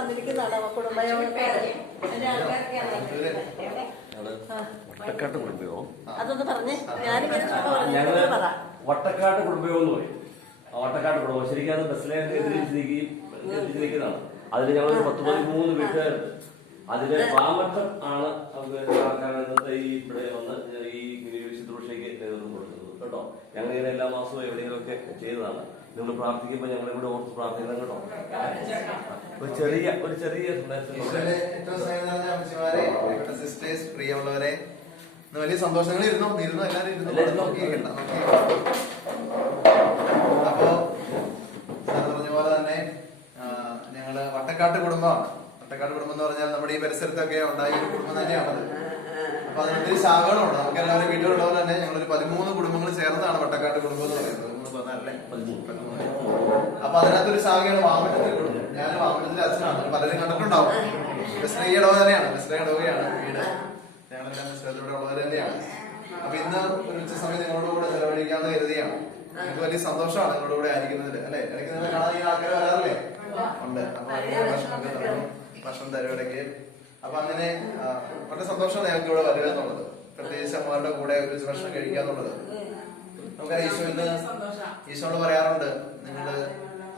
തന്നിരിക്കുന്നതാണ് വട്ടക്കാട്ട് കുടുംബയോഗം. അതൊന്ന് പറഞ്ഞേ. ഞാനിങ്ങനെ ഞങ്ങള് വട്ടക്കാട്ട് കുടുംബയോഗം എന്ന് പറയും. വട്ടക്കാട്ട് കുടുംബം ശരിക്കും അത് ബസ്സിലെ എത്തിച്ചിരിക്കുന്നതാണ്. അതിൽ ഞങ്ങൾ 10-13 വീട്ടുകാരുണ്ട്. അതില് വാമട്ടം ആണ് ഇന്നത്തെ ഈ ഇവിടെ വന്ന് ഈ ശുശ്രൂഷയ്ക്ക് നേതൃത്വം കൊടുക്കുന്നത് കേട്ടോ. ഞങ്ങൾ ഇങ്ങനെ എല്ലാ മാസവും എവിടെയെങ്കിലുമൊക്കെ ചെയ്യുന്നതാണ്. നിങ്ങൾ പ്രാർത്ഥിക്കുമ്പോൾ ഞങ്ങളെ കൂടെ ഓർത്ത് പ്രാർത്ഥിക്കണം കേട്ടോ. ഒരു ചെറിയ സിസ്റ്റേഴ്സ്, പ്രിയമുള്ളവരെ, വലിയ സന്തോഷങ്ങൾ ഇരുന്നു എല്ലാവരും അപ്പോ സാർ പറഞ്ഞ പോലെ തന്നെ ഞങ്ങള് വട്ടക്കാട്ട് കുടുംബമാണ്. വട്ടക്കാട്ട് കുടുംബം എന്ന് പറഞ്ഞാൽ നമ്മുടെ ഈ പരിസരത്തൊക്കെ ഉണ്ടായ ഒരു കുടുംബം തന്നെയാണത്. അപ്പൊ അതിന് ഒത്തിരി ശാഖകളുണ്ട്. നമുക്ക് എല്ലാവരും വീട്ടിലുള്ളവർ തന്നെ ഞങ്ങളൊരു 13 കുടുംബങ്ങൾ ചേർന്നതാണ് വട്ടക്കാട്ട് കുടുംബം എന്ന് പറയുന്നത്. അപ്പൊ അതിനകത്തൊരു ശാഖയാണ് വാമനത്തിൽ കുടുംബം. ഞാൻ വാമനത്തിലെ അച്ഛനാണ്. പലരും കണ്ടിട്ടുണ്ടാവും. മിശ്രീ ഇടവ തന്നെയാണ്. മിശ്രീ ഇടവകയാണ് വീട്. ഞങ്ങളെല്ലാം മിശ്രത്തിലൂടെ ഉള്ളവർ തന്നെയാണ്. അപ്പൊ ഇന്ന് ഒരു ഉച്ച സമയം നിങ്ങളുടെ കൂടെ ചെലവഴിക്കാന്ന് കരുതിയാണ്. എനിക്ക് വലിയ സന്തോഷമാണ് നിങ്ങളുടെ കൂടെ ആയിരിക്കുന്നതിൽ അല്ലെ. ഇടയ്ക്ക് നിങ്ങൾ കാണാൻ ഈ ആൾക്കാർ വരാറില്ലേ? ഉണ്ട്. അപ്പൊ ഭക്ഷണം തരും ഇടയ്ക്ക്. അപ്പൊ അങ്ങനെ വളരെ സന്തോഷമാണ് ഞങ്ങൾക്ക് ഇവിടെ വരിക എന്നുള്ളത്. പ്രത്യേകിച്ച് അമ്മമാരുടെ കൂടെ ഒരു ഭക്ഷണം കഴിക്കുക എന്നുള്ളത്. നമുക്ക് ഈശോയോട് പറയാറുണ്ട്, നിങ്ങള്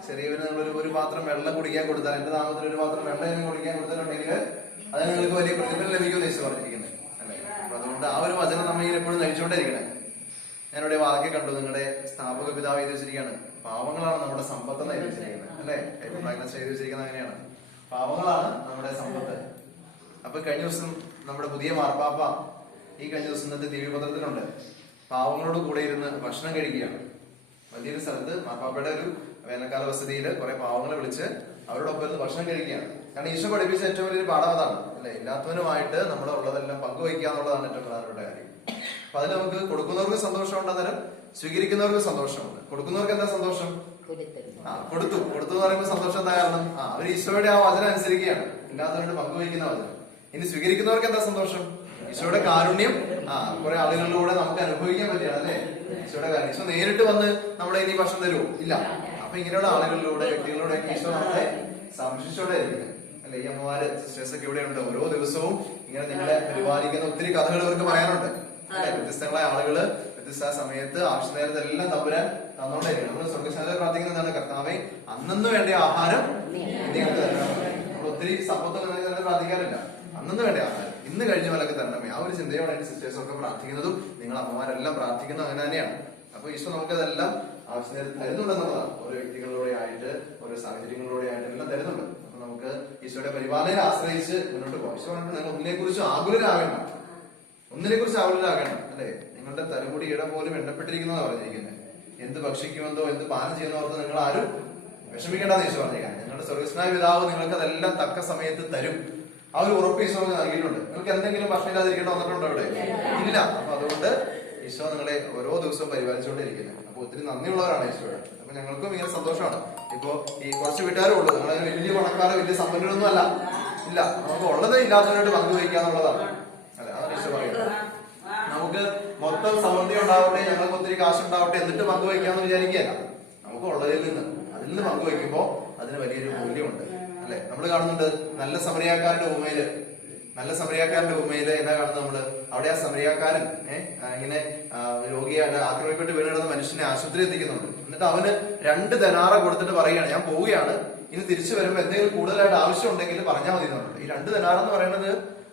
ചെറിയവന് ഒരു പാത്രം വെള്ളം കുടിക്കാൻ കൊടുത്താൽ, എന്റെ നാമത്തിൽ ഒരു പാത്രം വെള്ളം കുടിക്കാൻ കൊടുത്തിട്ടുണ്ടെങ്കിൽ അത് നിങ്ങൾക്ക് വലിയ പ്രതിഫലം ലഭിക്കുമെന്ന് ഈശോ പറഞ്ഞിരിക്കുന്നത് അല്ലെ. അപ്പൊ അതുകൊണ്ട് ആ ഒരു വചനം നമ്മൾ എപ്പോഴും നയിച്ചുകൊണ്ടിരിക്കണേ. ഞാനിവിടെ വാക്യം കണ്ടു. നിങ്ങളുടെ സ്ഥാപക പിതാവ് എഴുതി വെച്ചിരിക്കുകയാണ്, പാവങ്ങളാണ് നമ്മുടെ സമ്പത്ത് എന്ന് എഴുതി വെച്ചിരിക്കുന്നത് അല്ലെ. എഴുതി വെച്ചിരിക്കുന്നത് അങ്ങനെയാണ്, പാവങ്ങളാണ് നമ്മുടെ സമ്പത്ത്. അപ്പൊ കഴിഞ്ഞ ദിവസം നമ്മുടെ പുതിയ മാർപ്പാപ്പ ഈ കഴിഞ്ഞ ദിവസം ഇന്നത്തെ ദിവ്യപത്രത്തിലുണ്ട്, പാവങ്ങളോട് കൂടെ ഇരുന്ന് ഭക്ഷണം കഴിക്കുകയാണ്. വലിയൊരു സ്ഥലത്ത് മാർപ്പാപ്പയുടെ ഒരു വേനൽക്കാല വസതിയിൽ കുറെ പാവങ്ങളെ വിളിച്ച് അവരോടൊപ്പം ഇരുന്ന് ഭക്ഷണം കഴിക്കുകയാണ്. കാരണം ഈശോ പഠിപ്പിച്ച ഏറ്റവും വലിയൊരു പാഠം അതാണ് അല്ലെ. ഇല്ലാത്തവനുമായിട്ട് നമ്മുടെ ഉള്ളതെല്ലാം പങ്കുവയ്ക്കുക എന്നുള്ളതാണ് ഏറ്റവും പ്രധാനപ്പെട്ട കാര്യം. അപ്പൊ അതിൽ നമുക്ക് കൊടുക്കുന്നവർക്ക് സന്തോഷമുണ്ട്, അന്നേരം സ്വീകരിക്കുന്നവർക്ക് സന്തോഷമുണ്ട്. കൊടുക്കുന്നവർക്ക് എന്താ സന്തോഷം? കൊടുത്തു എന്ന് പറയുമ്പോൾ സന്തോഷം എന്താ കാരണം? അവർ ഈശോയുടെ ആ വചനം അനുസരിക്കുകയാണ്, ഇല്ലാത്തവരോട് പങ്കുവയ്ക്കുന്ന വചനം. ഇനി സ്വീകരിക്കുന്നവർക്ക് എന്താ സന്തോഷം? ഈശോയുടെ കാരുണ്യം കുറെ ആളുകളിലൂടെ നമുക്ക് അനുഭവിക്കാൻ പറ്റിയാണ് അല്ലെ. ഈശോയുടെ കാര്യം ഈശോ നേരിട്ട് വന്ന് നമ്മളെ ഇനി ഭക്ഷണം തരുമോ? ഇല്ല. അപ്പൊ ഇങ്ങനെയുള്ള ആളുകളിലൂടെ, വ്യക്തികളിലൂടെ ഈശോ നമ്മളെ സംരക്ഷിച്ചോടെ ഇരിക്കുന്നത് അല്ലെ. ഈ അമ്മമാര് സിസ്റ്റേഴ്സ് ഒക്കെ ഇവിടെ ഉണ്ട്. ഓരോ ദിവസവും ഇങ്ങനെ നിങ്ങളെ പരിപാലിക്കുന്ന ഒത്തിരി കഥകൾ ഇവർക്ക് പറയാനുണ്ട് അല്ലെ. വ്യത്യസ്തങ്ങളായ ആളുകള് വ്യത്യസ്ത സമയത്ത് ആവശ്യ നേരത്തെല്ലാം തമ്പുരാൻ തന്നോണ്ടായിരിക്കും. നമ്മൾ സ്വർഗശാല പ്രാർത്ഥിക്കുന്ന എന്താണ്? കർത്താവേ, അന്നു വേണ്ട ആഹാരം നിങ്ങൾക്ക് തരണം. നമ്മൾ ഒത്തിരി സമ്പത്ത് പ്രാർത്ഥിക്കാറില്ല. അന്നു വേണ്ട ആഹാരം ഇന്ന് കഴിഞ്ഞ പോലൊക്കെ തരണമേ. ആ ഒരു ചിന്തയോടെയാണ് സിസ്റ്റേഴ്സ് ഒക്കെ പ്രാർത്ഥിക്കുന്നതും നിങ്ങൾ അമ്മമാരെല്ലാം പ്രാർത്ഥിക്കുന്നത് അങ്ങനെ തന്നെയാണ്. അപ്പൊ ഈശോ നമുക്കതെല്ലാം ആവശ്യ നേരത്ത് തരുന്നുണ്ടെന്നുള്ളതാണ്. ഓരോ വ്യക്തികളിലൂടെ ആയിട്ട്, ഓരോ സാഹചര്യങ്ങളിലൂടെ ആയിട്ട് എല്ലാം തരുന്നുണ്ട്. അപ്പൊ നമുക്ക് ഈശോയുടെ പരിപാലനയെ ആശ്രയിച്ച് മുന്നോട്ട് പോകാം. ഈശോ പറഞ്ഞിട്ട് നിങ്ങൾ ഒന്നിനെ കുറിച്ച് ആകുലരാകണം അല്ലെ. നിങ്ങളുടെ തലമുടി ഇട പോലും എണ്ണപ്പെട്ടിരിക്കുന്നതാണ് പറഞ്ഞിരിക്കുന്നത്. എന്ത് ഭക്ഷിക്കുമെന്നോ എന്ത് പാനം ചെയ്യുന്നവർക്ക് നിങ്ങൾ ആരും വിഷമിക്കേണ്ടെന്ന് ഈശോ പറഞ്ഞിരിക്കുകയാണ്. നിങ്ങളുടെ സ്വർഗസ്നായ പിതാവ് നിങ്ങൾക്ക് അതെല്ലാം തക്ക സമയത്ത് തരും. ആ ഒരു ഉറപ്പ് ഈശോ നൽകിയിട്ടുണ്ട്. നിങ്ങൾക്ക് എന്തെങ്കിലും ഭക്ഷണം ഇല്ലാതിരിക്കേണ്ട വന്നിട്ടുണ്ടോ ഇവിടെ? ഇല്ല. അപ്പൊ അതുകൊണ്ട് ഈശോ നിങ്ങളെ ഓരോ ദിവസവും പരിപാലിച്ചുകൊണ്ടിരിക്കുന്നത്. അപ്പൊ ഒത്തിരി നന്ദിയുള്ളവരാണ് ഈശോയുടെ. അപ്പൊ ഞങ്ങൾക്കും ഇങ്ങനെ സന്തോഷമാണ്. ഇപ്പൊ ഈ കുറച്ച് വീട്ടുകാരേ ഉള്ളൂ, നിങ്ങളെ വലിയ പണക്കാരോ വലിയ സമ്പന്നരൊന്നും അല്ല. ഇല്ല, നമുക്ക് ഉള്ളത് ഇല്ലാത്തവരായിട്ട് പങ്കുവയ്ക്കുക എന്നുള്ളതാണ് അല്ലെ. അതാണ് ഈശോ പറയുന്നത്. നമുക്ക് മൊത്തം സമൃദ്ധി ഉണ്ടാവട്ടെ, ഞങ്ങൾക്ക് ഒത്തിരി കാശുണ്ടാവട്ടെ എന്നിട്ട് പങ്കുവയ്ക്കാന്ന് വിചാരിക്കുകയല്ല. നമുക്ക് ഉള്ളതിൽ നിന്ന് പങ്കുവയ്ക്കുമ്പോ അതിന് വലിയൊരു മൂല്യമുണ്ട് അല്ലെ. നമ്മൾ കാണുന്നുണ്ട് നല്ല സമരിയാക്കാരന്റെ ഉമ്മയില് എന്നാ കാണുന്നത് നമ്മള്? അവിടെ ആ സമരിയാക്കാരൻ ഇങ്ങനെ രോഗിയായിട്ട് ആക്രമിക്കപ്പെട്ട് വീണിടുന്ന മനുഷ്യനെ ആശുപത്രി എത്തിക്കുന്നുണ്ട്. എന്നിട്ട് അവന് 2 ധനാറ കൊടുത്തിട്ട് പറയുകയാണ്, ഞാൻ പോവുകയാണ്, ഇനി തിരിച്ചു വരുമ്പോ എന്തെങ്കിലും കൂടുതലായിട്ട് ആവശ്യം ഉണ്ടെങ്കിൽ പറഞ്ഞാൽ മതി എന്നുണ്ട്. ഈ 2 ധനാറ എന്ന് പറയുന്നത്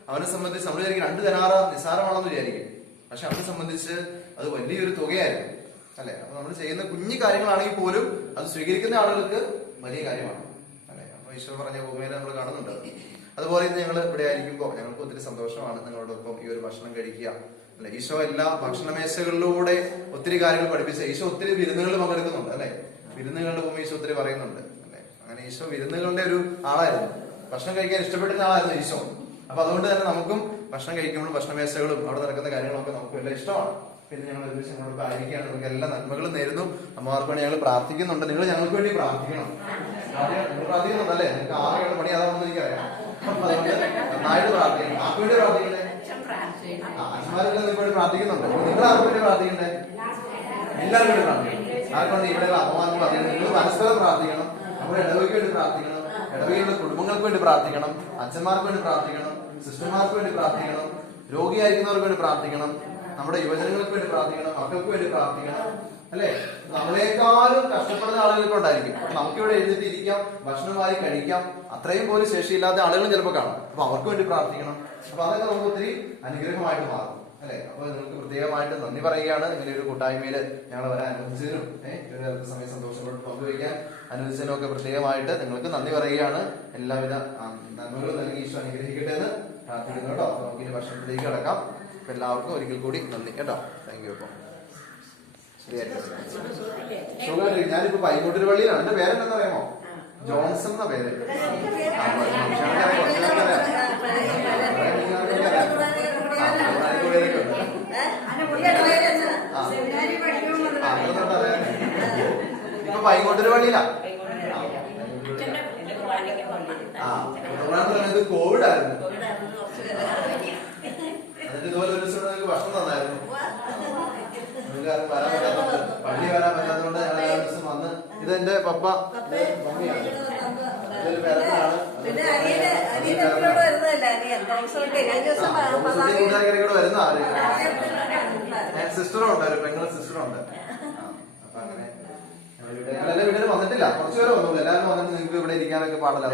അവനെ സംബന്ധിച്ച് നമ്മൾ വിചാരിക്കും 2 ധനാറ നിസ്സാരമാണെന്ന് വിചാരിക്കും. പക്ഷെ അവനെ സംബന്ധിച്ച് അത് വലിയൊരു തുകയായിരുന്നു അല്ലെ. അപ്പൊ നമ്മൾ ചെയ്യുന്ന കുഞ്ഞു കാര്യങ്ങളാണെങ്കിൽ പോലും അത് സ്വീകരിക്കുന്ന ആളുകൾക്ക് വലിയ കാര്യമാണ് അല്ലെ. അപ്പൊ ഈശോ പറഞ്ഞ ഭൂമിയിൽ നമ്മൾ കാണുന്നുണ്ട്. അതുപോലെ ഇന്ന് ഞങ്ങൾ ഇവിടെ ആയിരിക്കുമ്പോൾ ഞങ്ങൾക്ക് ഒത്തിരി സന്തോഷമാണ് നിങ്ങളോടൊപ്പം ഈ ഒരു ഭക്ഷണം കഴിക്കുക അല്ലെ. ഈശോ എല്ലാ ഭക്ഷണമേശകളിലൂടെ ഒത്തിരി കാര്യങ്ങൾ പഠിപ്പിച്ച ഈശോ ഒത്തിരി വിരുന്നുകളിൽ പങ്കെടുക്കുന്നുണ്ട് അല്ലെ. വിരുന്നുകളുടെ ഭൂമി ഈശോ ഒത്തിരി പറയുന്നുണ്ട് അല്ലെ. അങ്ങനെ ഈശോ വിരുന്നുകളുടെ ഒരു ആളായിരുന്നു. ഭക്ഷണം കഴിക്കാൻ ഇഷ്ടപ്പെടുന്ന ആളായിരുന്നു ഈശോ. അപ്പൊ അതുകൊണ്ട് തന്നെ നമുക്കും ഭക്ഷണം കഴിക്കുമ്പോഴും ഭക്ഷണമേശകളും അവിടെ നടക്കുന്ന കാര്യങ്ങളൊക്കെ നമുക്ക് വലിയ ഇഷ്ടമാണ്. പിന്നെ ഞങ്ങൾ ഒരുമിച്ച് ഞങ്ങളോട് ആയിരിക്കുകയാണ്. നിങ്ങൾക്ക് എല്ലാ നന്മകളും നേരുന്നു. അമ്മമാർക്ക് വേണ്ടി ഞങ്ങൾ പ്രാർത്ഥിക്കുന്നുണ്ട്. നിങ്ങൾ ഞങ്ങൾക്ക് വേണ്ടി പ്രാർത്ഥിക്കണം. നിങ്ങൾ പ്രാർത്ഥിക്കുന്നുണ്ടല്ലേ? നിങ്ങൾക്ക് 6-7 മണി അതാണെന്ന് എനിക്കറിയാം. അപ്പൊ അതുകൊണ്ട് നന്നായിട്ട് പ്രാർത്ഥിക്കണം. ആർക്ക് വേണ്ടി പ്രാർത്ഥിക്കണ്ടേ? അച്ഛന്മാരൊക്കെ നിങ്ങൾക്ക് വേണ്ടി പ്രാർത്ഥിക്കുന്നുണ്ട്. നിങ്ങൾ ആർക്ക് വേണ്ടി പ്രാർത്ഥിക്കണ്ടേ? എല്ലാവരും വേണ്ടി പ്രാർത്ഥിക്കണം. ആർക്കുണ്ട്? ഇവിടെ അമ്മമാർക്ക് പ്രാർത്ഥിക്കണം. നിങ്ങൾ പരസ്പരം പ്രാർത്ഥിക്കണം. നമ്മുടെ ഇടവയ്ക്ക് വേണ്ടി പ്രാർത്ഥിക്കണം. ഇടവകയിലുള്ള കുടുംബങ്ങൾക്ക് വേണ്ടി പ്രാർത്ഥിക്കണം, അച്ഛന്മാർക്ക് വേണ്ടി പ്രാർത്ഥിക്കണം, സിസ്റ്റർമാർക്ക് വേണ്ടി പ്രാർത്ഥിക്കണം, രോഗിയായിരിക്കുന്നവർക്ക് വേണ്ടി പ്രാർത്ഥിക്കണം, നമ്മുടെ യുവജനങ്ങൾക്ക് വേണ്ടി പ്രാർത്ഥിക്കണം, മക്കൾക്ക് വേണ്ടി പ്രാർത്ഥിക്കണം. അല്ലെ, നമ്മളെക്കാളും കഷ്ടപ്പെടുന്ന ആളുകൾക്ക് ഉണ്ടായിരിക്കും. നമുക്കിവിടെ എഴുന്നേറ്റ് ഇരിക്കാം, ഭക്ഷണമായി കഴിക്കാം, അത്രയും പോലും ശേഷിയില്ലാത്ത ആളുകളും ചിലപ്പോൾ കാണും. അപ്പൊ അവർക്ക് വേണ്ടി പ്രാർത്ഥിക്കണം. അപ്പൊ അതൊക്കെ നമുക്ക് ഒത്തിരി അനുഗ്രഹമായിട്ട് മാറും. അല്ലെ, അപ്പൊ നിങ്ങൾക്ക് പ്രത്യേകമായിട്ട് നന്ദി പറയുകയാണ്. ഇങ്ങനെ ഒരു കൂട്ടായ്മയിൽ ഞങ്ങൾ വരാൻ അനുവദിച്ചതിനും ഒരു സമയം സന്തോഷത്തോട് പങ്കുവയ്ക്കാൻ അനുവദിച്ചതിനും ഒക്കെ പ്രത്യേകമായിട്ട് നിങ്ങൾക്ക് നന്ദി പറയുകയാണ്. എല്ലാവിധ നന്മകളും നൽകി ഈശോ അനുഗ്രഹിക്കട്ടെ എന്ന് പ്രാർത്ഥിക്കുന്നു കേട്ടോ. അപ്പൊ നമുക്ക് ഇനി ഭക്ഷണത്തിലേക്ക് കിടക്കാം. അപ്പൊ എല്ലാവർക്കും ഒരിക്കൽ കൂടി നന്ദി കേട്ടോ. Thank you. അപ്പം സുഖമായിട്ട് ഞാനിപ്പോ പൈങ്ങോട്ടൂർ പള്ളിയിലാണ്. എന്റെ പേരെന്താ അറിയാമോ? ജോൺസൺ എന്ന പേര്. ഇപ്പൊ പൈങ്ങോട്ടൂർ പള്ളിയിലാ. ഇത് കോവിഡ് ആയിരുന്നു. എന്നിട്ട് ഇതുപോലെ ഒരു ദിവസം നിങ്ങൾക്ക് ഭക്ഷണം തന്നായിരുന്നു. വരാൻ പറ്റാത്തതുകൊണ്ട്, പള്ളി വരാൻ പറ്റാത്തതുകൊണ്ട് ഞങ്ങൾ എല്ലാ ദിവസം വന്ന്. ഇതെന്റെ പപ്പ, മമ്മിയാണ്, ഇതൊരു പേരനാണ്. കൂടെ വരുന്ന ആര് സിസ്റ്ററും ഉണ്ട്, ഒരു പെങ്ങളുടെ സിസ്റ്ററും ഉണ്ട്. അപ്പൊ അങ്ങനെ ഞങ്ങളെല്ലാം വീട്ടിൽ വന്നിട്ടില്ല, കുറച്ചുപേരെ വന്നുള്ളൂ. എല്ലാവരും വന്നിട്ട് നിങ്ങൾക്ക് ഇവിടെ ഇരിക്കാനൊക്കെ പാടില്ല.